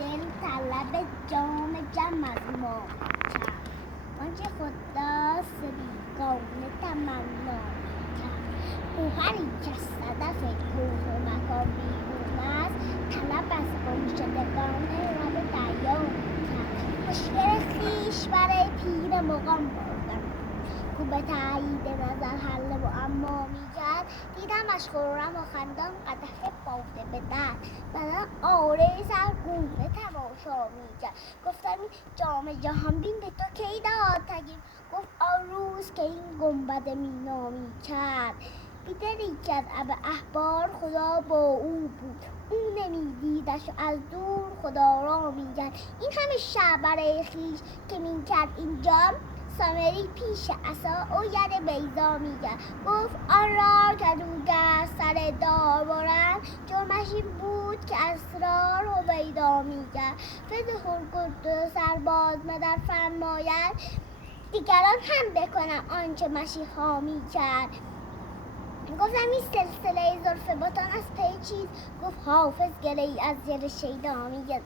دل طلب جام جم از ما کرد، آنچه خود دست بیگانه تمنا کرد. گوهری کز صدف کون و مکان بیرون است، طلب از گمشدگان لب دریا کرد. مشکل خویش برای پیر مغان بردم، کو به تایید نظر حل معما میکرد. دیدمش خرم و خندان قدح باده به دست، بدن آره سرگونه تماشا میکرد. گفتمی جام جهان بین به تو کی داد تکلیف؟ گفت آن روز که این گنبد مینا میکرد. بی دلی کز ابر احبار خدا با او بود، او نمیدیدش و از دور خدا را میکرد. این همه شرح برای خویش که میکرد این جام، سامری پیش عصا او ید بیضا میکرد. گفت آن را کزو گر سر دار برند، جرمش این بود که اسرار هویدا میکرد. فضل هرگرد سرباز مدد فرماید، دیگران هم بکنند آنچه مسیحا میکرد. گفتم این سلسله زلف بتان از پی چیست؟ گفت حافظ گله ای از دل شیدا میکرد.